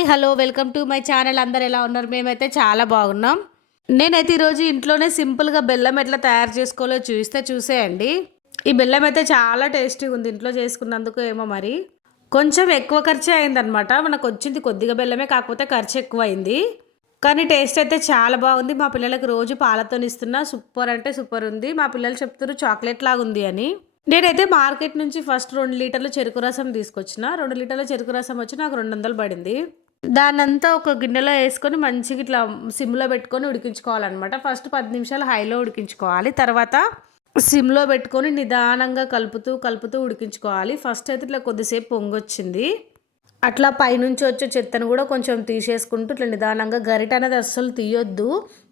Hi hello welcome to my channel. అందరు ఎలా ఉన్నారు? మేమైతే చాలా బాగున్నాం. నేనైతే ఈరోజు ఇంట్లోనే సింపుల్గా బెల్లం ఎట్లా తయారు చేసుకోవాలో చూసేయండి. ఈ బెల్లం అయితే చాలా టేస్టీగా ఉంది. ఇంట్లో చేసుకున్నందుకు ఏమో మరి కొంచెం ఎక్కువ ఖర్చే అయిందనమాట. మనకు వచ్చింది కొద్దిగా బెల్లమే, కాకపోతే ఖర్చు ఎక్కువ అయింది. కానీ టేస్ట్ అయితే చాలా బాగుంది. మా పిల్లలకు రోజు పాలతో ఇస్తున్నా. సూపర్ అంటే సూపర్ ఉంది. మా పిల్లలు చెప్తున్నారు చాక్లెట్ లాగా ఉంది అని. నేనైతే మార్కెట్ నుంచి ఫస్ట్ 2 లీటర్ల చెరుకు రసం తీసుకొచ్చిన. 2 లీటర్ల చెరుకు రసం వచ్చి నాకు 200 పడింది. దాన్నంతా ఒక గిన్నెలో వేసుకొని మంచిగా ఇట్లా సిమ్లో పెట్టుకొని ఉడికించుకోవాలన్నమాట. ఫస్ట్ 10 నిమిషాలు హైలో ఉడికించుకోవాలి. తర్వాత సిమ్లో పెట్టుకొని నిదానంగా కలుపుతూ కలుపుతూ ఉడికించుకోవాలి. ఫస్ట్ అయితే ఇట్లా కొద్దిసేపు పొంగొచ్చింది. అట్లా పైనుంచి వచ్చే చెత్తను కూడా కొంచెం తీసేసుకుంటూ ఇట్లా నిదానంగా గరిట అనేది అస్సలు తీయొద్దు,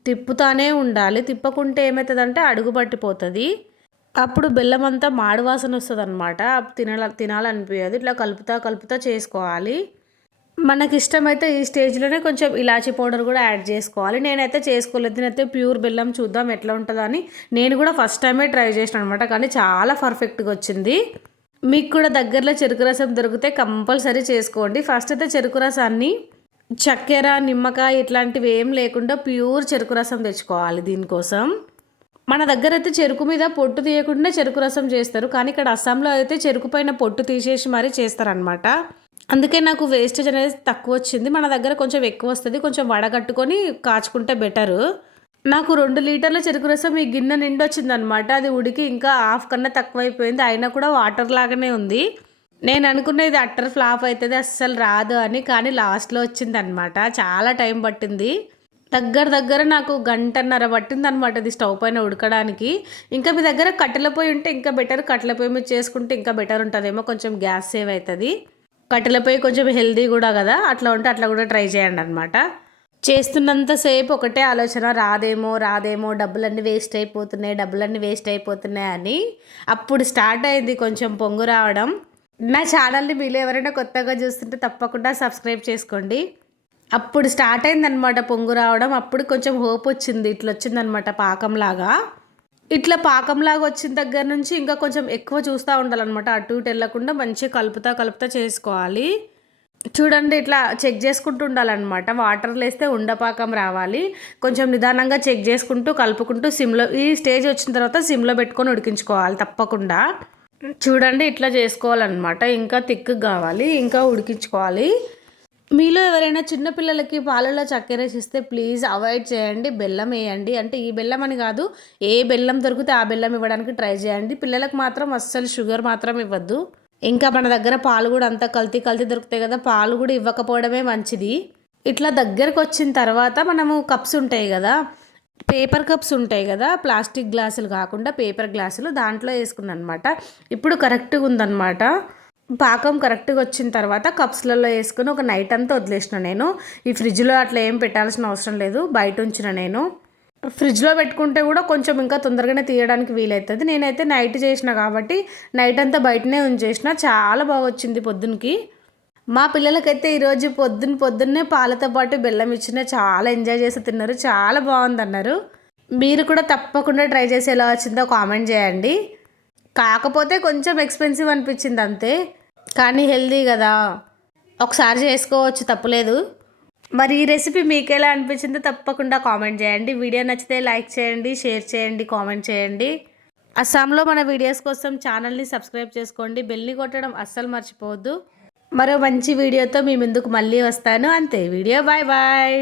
తిప్పుతానే ఉండాలి. తిప్పకుంటే ఏమవుతుందంటే అడుగు పట్టిపోతుంది. అప్పుడు బెల్లం అంతా మాడు వాసన వస్తుంది అనమాట. తినాలనిపించదు. ఇట్లా కలుపుతా కలుపుతా చేసుకోవాలి. మనకి ఇష్టమైతే ఈ స్టేజ్లోనే కొంచెం ఇలాచీ పౌడర్ కూడా యాడ్ చేసుకోవాలి. నేనైతే చేసుకోలేదు. నేనైతే ప్యూర్ బెల్లం చూద్దాం ఎట్లా ఉంటుందని నేను కూడా ఫస్ట్ టైమే ట్రై చేసాను అనమాట. కానీ చాలా పర్ఫెక్ట్గా వచ్చింది. మీకు కూడా దగ్గరలో చెరుకు రసం దొరికితే కంపల్సరీ చేసుకోండి. ఫస్ట్ అయితే చెరుకు రసాన్ని చక్కెర, నిమ్మకాయ ఇట్లాంటివి ఏం లేకుండా ప్యూర్ చెరుకు రసం తెచ్చుకోవాలి. దీనికోసం మన దగ్గర అయితే చెరుకు మీద పొట్టు తీయకుండా చెరుకు రసం చేస్తారు. కానీ ఇక్కడ అస్సాంలో అయితే చెరుకు పైన పొట్టు తీసేసి మరీ చేస్తారనమాట. అందుకే నాకు వేస్టేజ్ అనేది తక్కువ వచ్చింది. మన దగ్గర కొంచెం ఎక్కువ వస్తుంది. కొంచెం వడగట్టుకొని కాచుకుంటే బెటరు. నాకు 2 లీటర్ల చెరుకు రసం ఈ గిన్నె నిండి వచ్చిందనమాట. అది ఉడికి ఇంకా హాఫ్ కన్నా తక్కువైపోయింది. అయినా కూడా వాటర్ లాగానే ఉంది. నేను అనుకున్నది అట్టర్ ఫ్లాప్ అవుతుంది, అస్సలు రాదు అని. కానీ లాస్ట్లో వచ్చిందనమాట. చాలా టైం పట్టింది. దగ్గర నాకు 1.5 గంట పట్టిందనమాట ఇది స్టవ్ పైన ఉడకడానికి. ఇంకా మీ దగ్గర కట్టెల పొయ్యి ఉంటే ఇంకా బెటర్. కట్టెల పొయ్యి మీద చేసుకుంటే ఇంకా బెటర్ ఉంటుందేమో. కొంచెం గ్యాస్ సేవ్ అవుతుంది. కట్టెల పొయ్యి కొంచెం హెల్దీ కూడా కదా. అట్లా ఉంటే అట్లా కూడా ట్రై చేయండి అనమాట. చేస్తున్నంతసేపు ఒకటే ఆలోచన, రాదేమో డబ్బులన్నీ వేస్ట్ అయిపోతున్నాయి అని. అప్పుడు స్టార్ట్ అయింది కొంచెం పొంగు రావడం. నా ఛానల్ని మీరు ఎవరైనా కొత్తగా చూస్తుంటే తప్పకుండా సబ్స్క్రైబ్ చేసుకోండి. అప్పుడు స్టార్ట్ అయిందనమాట పొంగు రావడం. అప్పుడు కొంచెం హోప్ వచ్చింది. ఇట్లా వచ్చిందనమాట పాకంలాగా. ఇట్లా పాకంలాగా వచ్చిన దగ్గర నుంచి ఇంకా కొంచెం ఎక్కువ చూస్తూ ఉండాలన్నమాట. అటు ఇటు వెళ్ళకుండా మంచిగా కలుపుతా చేసుకోవాలి. చూడండి ఇట్లా చెక్ చేసుకుంటూ ఉండాలన్నమాట. వాటర్లో వేస్తే ఉండపాకం రావాలి. కొంచెం నిదానంగా చెక్ చేసుకుంటూ కలుపుకుంటూ సిమ్లో, ఈ స్టేజ్ వచ్చిన తర్వాత సిమ్లో పెట్టుకొని ఉడికించుకోవాలి తప్పకుండా. చూడండి ఇట్లా చేసుకోవాలన్నమాట. ఇంకా థిక్ కావాలి, ఇంకా ఉడికించుకోవాలి. మీలో ఎవరైనా చిన్నపిల్లలకి పాలలో చక్కెర వేసిస్తే ప్లీజ్ అవాయిడ్ చేయండి. బెల్లం వేయండి. అంటే ఈ బెల్లం అని కాదు, ఏ బెల్లం దొరికితే ఆ బెల్లం ఇవ్వడానికి ట్రై చేయండి. పిల్లలకు మాత్రం అస్సలు షుగర్ మాత్రం ఇవ్వద్దు. ఇంకా మన దగ్గర పాలు కూడా అంతా కల్తీ దొరుకుతాయి కదా. పాలు కూడా ఇవ్వకపోవడమే మంచిది. ఇట్లా దగ్గరకు వచ్చిన తర్వాత మనము కప్స్ ఉంటాయి కదా, పేపర్ కప్స్ ఉంటాయి కదా, ప్లాస్టిక్ గ్లాసులు కాకుండా పేపర్ గ్లాసులు, దాంట్లో వేసుకున్నాను అనమాట. ఇప్పుడు కరెక్ట్గా ఉందన్నమాట. పాకం కరెక్ట్గా వచ్చిన తర్వాత కప్స్లలో వేసుకుని ఒక నైట్ అంతా వదిలేసిన నేను. ఈ ఫ్రిడ్జ్లో అట్లా ఏం పెట్టాల్సిన అవసరం లేదు, బయట ఉంచిన నేను. ఫ్రిడ్జ్లో పెట్టుకుంటే కూడా కొంచెం ఇంకా తొందరగానే తీయడానికి వీలవుతుంది. నేనైతే నైట్ చేసిన కాబట్టి నైట్ అంతా బయటనే ఉంచేసిన. చాలా బాగా వచ్చింది పొద్దునకి. మా పిల్లలకైతే ఈరోజు పొద్దున్నే పాలతో పాటు బెల్లం ఇచ్చిన చాలా ఎంజాయ్ చేసి తిన్నారు. చాలా బాగుందన్నారు. మీరు కూడా తప్పకుండా ట్రై చేసి ఎలా వచ్చిందో కామెంట్ చేయండి. కాకపోతే కొంచెం ఎక్స్పెన్సివ్ అనిపించింది అంతే, కానీ హెల్దీ కదా, ఒకసారి చేసుకోవచ్చు, తప్పులేదు. మరి ఈ రెసిపీ మీకు ఎలా అనిపించిందో తప్పకుండా కామెంట్ చేయండి. వీడియో నచ్చితే లైక్ చేయండి, షేర్ చేయండి, కామెంట్ చేయండి. అస్సాంలో మన వీడియోస్ కోసం ఛానల్ని సబ్స్క్రైబ్ చేసుకోండి. బెల్ని కొట్టడం అస్సలు మర్చిపోవద్దు. మరో మంచి వీడియోతో మీ ముందుకు మళ్ళీ వస్తాను. అంతే వీడియో. బాయ్.